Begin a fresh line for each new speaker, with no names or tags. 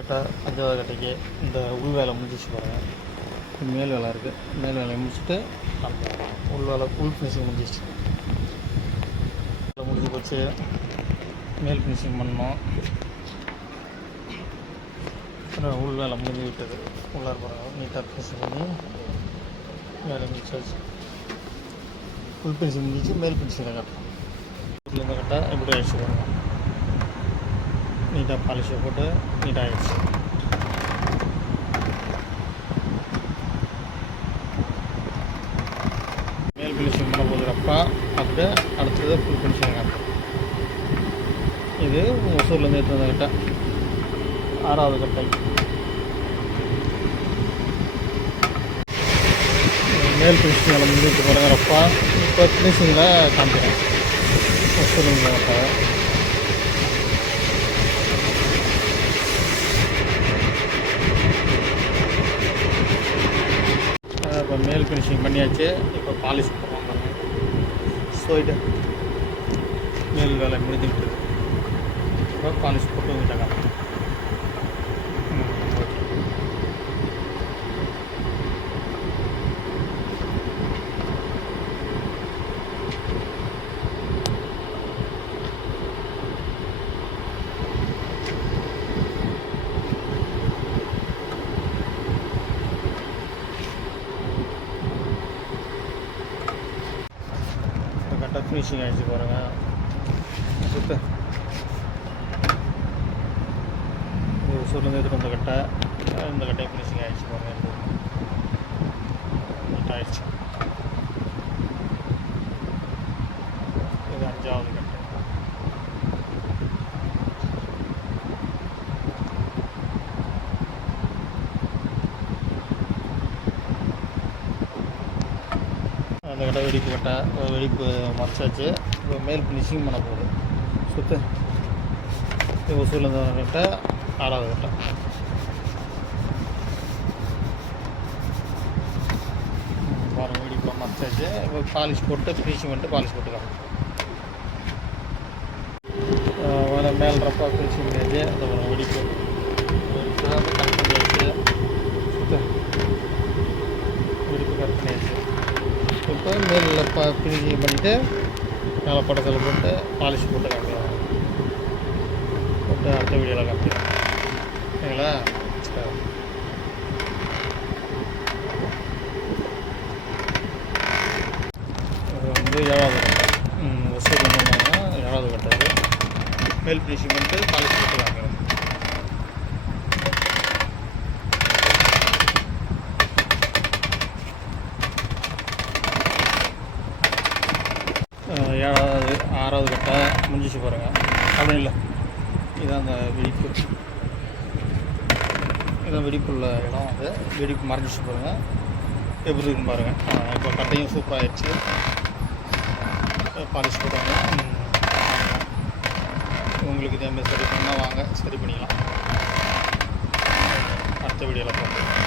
கட்டை அஞ்சாவது கட்டைக்கு இந்த உள் வேலை முடிஞ்சிச்சு பாருங்கள் மேல் வேலை இருக்குது மேல் வேலையை முடிச்சுட்டு அந்த உள் வேலை உள் ஃபினிஷிங் முடிஞ்சிச்சு முடிஞ்சு போச்சு. மேல் ஃபினிஷிங் பண்ணோம். உள் வேலை முடிஞ்சு விட்டது. உள்ளார பாருங்கள் நீட்டாக ஃபினிஷிங் பண்ணி வேலை முடிச்சாச்சு. உள் ஃபினிஷிங் முடிஞ்சிச்சு மேல் ஃபினிஷிங் கட்டணும். கட்டை எப்படி பாருங்கள் நீட்டாக பாலிஷை போட்டு நீட்டாக ஆயிடுச்சு. மேல் ஃபினிஷிங் பண்ண போகிறப்ப அப்படி அடுத்தது ஃபுல் ஃபினிஷிங் இது ஒசூர்லேருந்து எடுத்து வந்த கட்டை ஆறாவது கட்டை மேல் ஃபினிஷிங் எல்லாம் முடிஞ்சிட்டு போகிறப்ப இப்போ ஃபினிஷிங்கில் காமிக்கிறேன். ஒசூர்லேருந்து கட்டை இப்போ மேல் ஃபினிஷிங் பண்ணியாச்சு. இப்போ பாலிஷ் பாருங்க ஸ்வைடு மேல் வேலை முடிஞ்சு விட்டுது இப்போ பாலிஷ் போட்டு விட்டாங்க இப்போ கரெக்டாக ஃபினிஷிங் ஆகிடுச்சு பாருங்கள் சுத்த சொல்லுங்க எடுத்துகிட்டு வந்த கட்டை இந்த கட்டை ஃபினிஷிங் ஆகிடுச்சு பாருங்கள் ஆயிடுச்சு இது அஞ்சாவது கட்டை அந்த கடை வெடிப்பு கட்டை வெடிப்பு மறைச்சாச்சு. இப்போ மேல் ஃபினிஷிங் பண்ண போகுது. சுத்து. இது ஒசூரில் கட்டை ஆறாவது கட்டை ம், பாருங்க வெடிப்பு மறைச்சாச்சு. இப்போ பாலிஷ் போட்டு ஃபினிஷிங் பண்ணிட்டு பாலிஷ் போட்டுக்கலாம் வேலை மேல் ரப்பா ஃபினிஷிங் பண்ணியாச்சு. அந்த வெடிப்பு கட் பண்ணியாச்சு சுத்து வெடிப்பு கட் பண்ணியாச்சு இப்போ மேலில் பா பண்ணிவிட்டு மேலே படத்தில் போட்டு பாலிஷ் போட்டு காமிக்கலாம் போட்டு அடுத்த வீடியோவில் காமிக்கலாம் சரிங்களா? சரி வந்து ஏழாவது கட்டம் ஒசூர் வந்தாங்கன்னா ஏழாவது கட்டம் மேல் பிரிஷிங் பண்ணிட்டு பாலிஷ் போட்டு காமிக்கலாம் ஏழாவது ஆறாவது கட்டை முடிஞ்சிச்சு பாருங்கள் அப்படி இல்லை. இதான் அந்த வெடிப்பு. இதான் வெடிப்புள்ள இடம் வந்து வெடிப்பு மறைஞ்சிச்சு பாருங்கள் எப்படி இருக்குன்னு பாருங்கள் இப்போ கட்டையும் சூப்பராக ஆயிடுச்சு பாலிஷ் போட்டாங்க. உங்களுக்கு இதே மாதிரி சரி பண்ணால் வாங்க. சரி பண்ணிக்கலாம். அடுத்த வீடியோவில் பார்ப்போம்.